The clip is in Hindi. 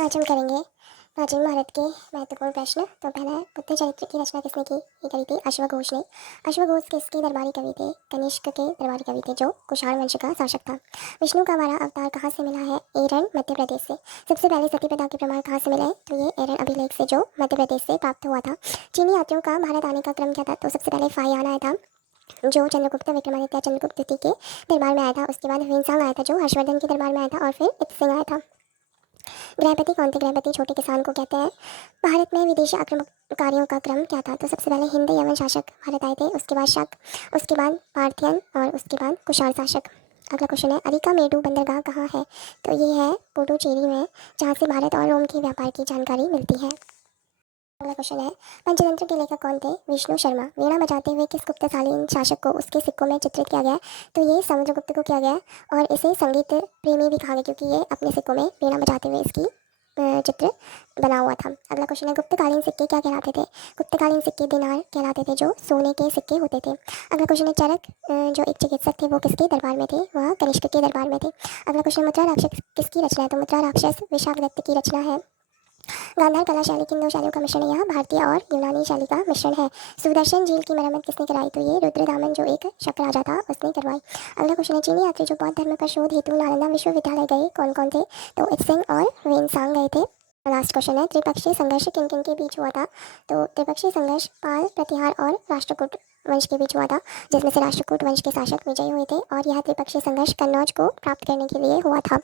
आज हम करेंगे प्राचीन भारत के महत्वपूर्ण प्रश्न। तो पहला है, बुद्ध चरित्र की रचना किसने की? ये करी थी अश्वघोष ने। अश्वघोष किसके दरबारी कवि थे? कनिष्क के दरबारी कवि थे, जो कुषाण वंश का शासक था। विष्णु का हमारा अवतार कहाँ से मिला है? एरन, मध्य प्रदेश से। सबसे पहले सती प्रथा के प्रमाण कहाँ से मिले? तो ये एरन अभिलेख से, जो मध्य प्रदेश से प्राप्त हुआ था। चीनी यात्रियों का भारत आने का क्रम क्या था? तो सबसे पहले फाहियान आया था, जो चंद्रगुप्त विक्रमादित्य चंद्रगुप्त द्वितीय के दरबार में आया था। उसके बाद ह्वेनसांग आया था, जो हर्षवर्धन के दरबार में आया था। और फिर इत्सिंग आया था। गृहपति कौन थे? गृहपति छोटे किसान को कहते हैं। भारत में विदेशी आक्रमणकारियों का क्रम क्या था? तो सबसे पहले हिंद यमन शासक भारत आए थे, उसके बाद शक, उसके बाद पार्थियन और उसके बाद कुषाण शासक। अगला क्वेश्चन है, अरिका मेडू बंदरगाह कहाँ है? तो ये है पुडुचेरी में, जहाँ से भारत और रोम के व्यापार की जानकारी मिलती है। अगला क्वेश्चन है, पंचतंत्र के लेखक कौन थे? विष्णु शर्मा। वीणा बजाते हुए किस गुप्तकालीन शासक को उसके सिक्कों में चित्रित किया गया है? तो ये समुद्रगुप्त को किया गया है, और इसे संगीत प्रेमी भी कहा गया, क्योंकि ये अपने सिक्कों में वीणा बजाते हुए इसकी चित्र बना हुआ था। अगला क्वेश्चन है, गुप्तकालीन सिक्के क्या कहलाते थे? गुप्तकालीन सिक्के दिनार कहलाते थे, जो सोने के सिक्के होते थे। अगला क्वेश्चन है, चरक जो एक चिकित्सक थे, वो किसके दरबार में थे? वह कनिष्क के दरबार में थे। अगला क्वेश्चन, मुद्रा राक्षस किसकी रचना है? तो मुद्रा राक्षस विशाखदत्त की रचना है। गांधार कला शैली किन दो शैलियों का मिश्रण है? यह भारतीय और यूनानी शैली का मिश्रण है। सुदर्शन झील की मरम्मत किसने कराई? तो ये रुद्रदामन, जो एक शक राजा था, उसने करवाई। अगला क्वेश्चन है, चीनी यात्री जो बौद्ध धर्म पर शोध हेतु नालंदा विश्वविद्यालय गए, कौन कौन थे? तो इत्सिंग और ह्वेनसांग गए थे। लास्ट क्वेश्चन है, त्रिपक्षीय संघर्ष किन किन के बीच हुआ था? तो त्रिपक्षीय संघर्ष पाल, प्रतिहार और राष्ट्रकूट वंश के बीच हुआ था, जिसमें से राष्ट्रकूट वंश के शासक विजयी हुए थे, और यह त्रिपक्षीय संघर्ष कन्नौज को प्राप्त करने के लिए हुआ था।